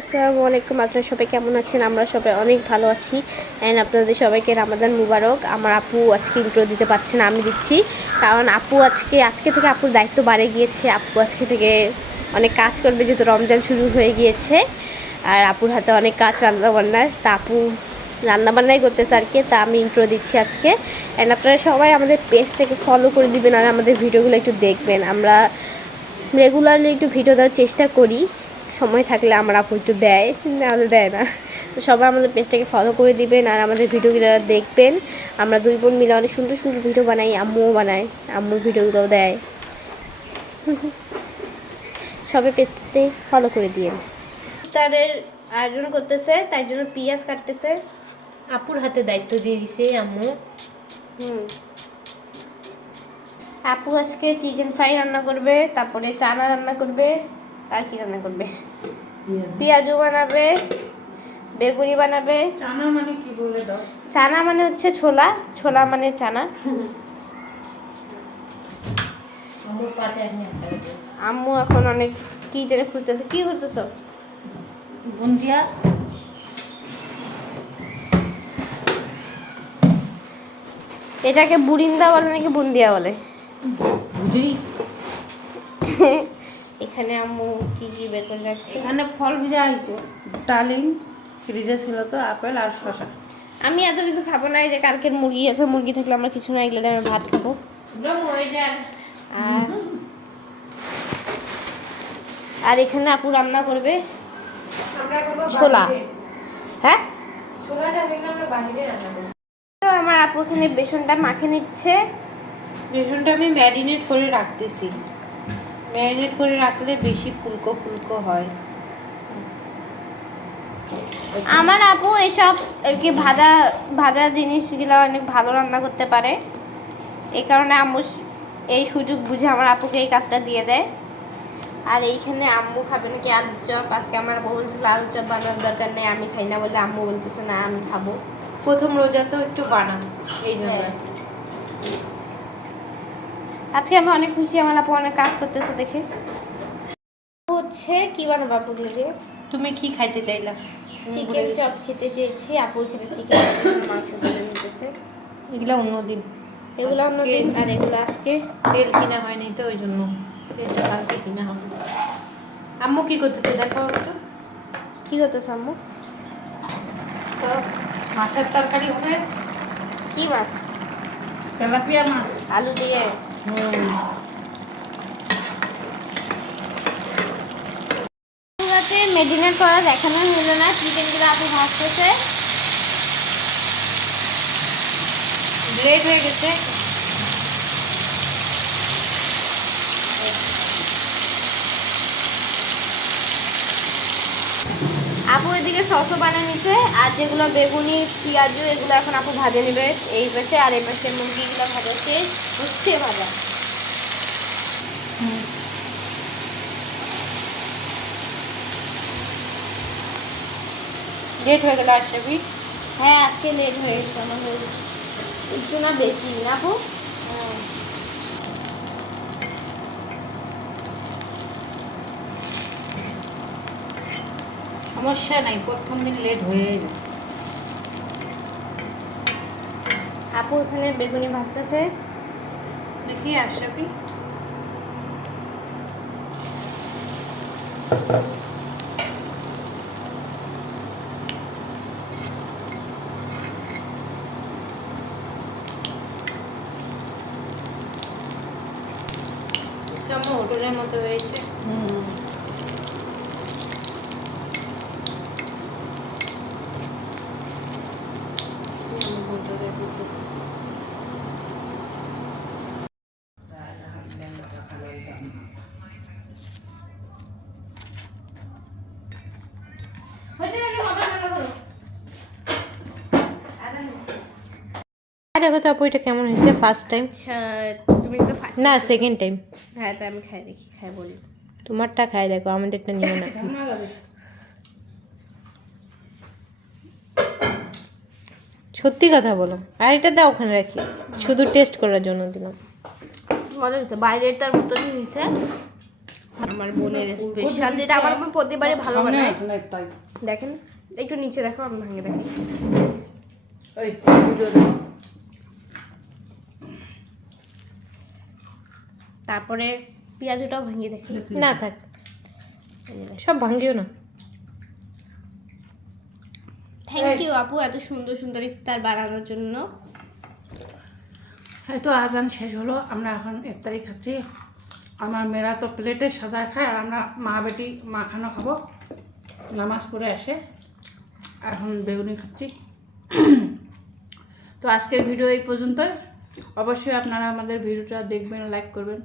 আসসালামু আলাইকুম। আপনারা সবাই কেমন আছেন? আমরা সবাই অনেক ভালো আছি। অ্যান্ড আপনাদের সবাইকে রামাদান মুবারক। আমার আপু আজকে ইন্ট্রো দিতে পারছে না, আমি দিচ্ছি। কারণ আপু আজকে থেকে আপুর দায়িত্ব বাড়ে গিয়েছে। আপু আজকে থেকে অনেক কাজ করবে, যেহেতু রমজান শুরু হয়ে গিয়েছে। আর আপুর হাতে অনেক কাজ রান্নাবান্নার, তা আপু রান্নাবান্নাই করতেছে আর কি। তা আমি ইন্ট্রো দিচ্ছি আজকে। অ্যান্ড আপনারা সবাই আমাদের পেজটাকে ফলো করে দিবেন আর আমাদের ভিডিওগুলো একটু দেখবেন। আমরা রেগুলারলি একটু ভিডিও দেওয়ার চেষ্টা করি, সময় থাকলে আমার আপু একটু দেয়, নাহলে দেয় না। তো সবাই আমাদের পেজটাকে ফলো করে দিবেন আর আমাদের ভিডিওগুলো দেখবেন। আমরা দুই বোন মিলে অনেক সুন্দর সুন্দর ভিডিও বানাই, আম্মুও বানায়, আম্মুর ভিডিওগুলোও দেয়। সবাই পেজটাতে ফলো করে দিন। ইফতারের আয়োজন করতেছে, তাই জন্য পেঁয়াজ কাটতেছে। আপুর হাতে দায়িত্ব দিয়ে দিছে আম্মু। আপু আজকে চিকেন ফ্রাই রান্না করবে, তারপরে চানা রান্না করবে, আর কি রান্না করবে, পেঁয়াজু বানাবে, বেগুনি বানাবে। চানা মানে কি বলে দাও? চানা মানে হচ্ছে ছোলা, ছোলা মানে চানা। আম্মু এখন অনেক কি যেন খুঁজতেছে। কি খুঁজতেছ? বুন্দিয়া। এটাকে বুরিন্দা বলে নাকি বুন্দিয়া বলে? বুঝি। এখানে আম্মু কি কি বের করে রাখছে। এখানে ফল ভিজা হয়েছে, ডালিম ফ্রিজে ছিল, তো আপেল আর শসা। আমি এত কিছু খাবো না, এই যে কালকের মুরগি আছে, মুরগি থাকলে আমরা কিছু না, এগুলো আমি ভাত খাবো। আর এখানে আপু রান্না করবে ছোলা। হ্যাঁ, তো আমার আপু এখানে বেসনটা মাখে নিচ্ছে। বেসনটা আমি ম্যারিনেট করে রাখতেছি, ম্যারিনেট করে রাখলে বেশি ফুলকো ফুলকো হয়। আমার আপু এসব আর কি ভাজা ভাজা জিনিসগুলো অনেক ভালো রান্না করতে পারে, এই কারণে আম্মু এই সুযোগ বুঝে আমার আপুকে এই কাজটা দিয়ে দেয়। আর এইখানে আম্মু খাবে নাকি আলুর চপ। আজকে আমার বউ বলতেছিল আলুর চপ বানানোর দরকার নেই, আমি খাই না বলে আম্মু বলতেছে না আমি খাবো। প্রথম রোজা তো একটু বানানো, এই জন্য। আজকে আমি অনেক খুশি, আমার আপু অনেক কাজ করতেছে দেখে। হচ্ছে কি বানাবো আপু দিয়ে? তুমি কি খাইতে চাইলা? চিকেন চপ খেতে চেয়েছি, আপু এখানে চিকেন মাংস করে নিতেছে। এগুলো অন্যদিন, এগুলো অন্যদিন, আর এগুলো আজকে। তেল কিনা হয়নি তো ওই জন্য, তেলটা কালকে কিনা হবে। আম্মু কি করতেছে দেখো একটু। কি করতেছে আম্মু? তো মাছের তরকারি হবে। কি মাছ? তেলাপিয়া মাছ, আলু দিয়ে। মেডিনেট করা দেখানো হলো না, চিকেনগুলো আপু ভাজতেছে। লেট হয়ে গেছে। আপু এদিকে সসও বানিয়ে নিছে, আর যেগুলো বেগুনি পেঁয়াজু এগুলো এখন আপু ভাজে নেবে এই পাশে, আর এই পাশে মুরগিগুলো ভাজা শেষ হচ্ছে ভাজা। লেট হয়ে গেল আশরাফি। হ্যাঁ আজকে লেট হয়ে গেছে আমাদের, একটু না বেশি না আপু। সমস্যা নাই, প্রথম দিন লেট হয়ে যায়। আপু এখানে বেগুনি ভাজতেছে। দেখি আশরাফি। হোটেলের মতো হয়েছে। দেখো তো আপু, এটা কেমন হয়েছে ফার্স্ট টাইম? তুমি তো না, সেকেন্ড টাইম। হ্যাঁ তাই আমি খাই দেখি, খাই বলি। তোমারটা খাই দেখো, আমাদেরটা নিও না। সত্যি কথা বলো। আর এটা দাও ওখানে রাখি, শুধু টেস্ট করার জন্য দিলাম। মজা হয়েছে, বাইরের তার মতনই হয়েছে। আমার বোনের স্পেশাল, যেটা আমার বোন প্রতিবারই ভালো বানায়। দেখেন একটু নিচে দেখো, আমি ভাঙে দেখি। তারপরে পেঁয়াজটাও ভাঙিয়ে দেখি। না থাক, সব ভাঙ্গিও না। থ্যাংক ইউ আপু এত সুন্দর সুন্দর ইফতার বানানোর জন্য। এই তো আজান শেষ হলো, আমরা এখন ইফতারি খাচ্ছি। আমার মেয়েরা তো প্লেটে সাজায় খায়, আর আমরা মা বেটি মাখানো খাবো, নামাজ পড়ে আসে। এখন বেগুনি খাচ্ছি। তো আজকের ভিডিও এই পর্যন্ত। অবশ্যই আপনারা আমাদের ভিডিওটা দেখবেন, লাইক করবেন।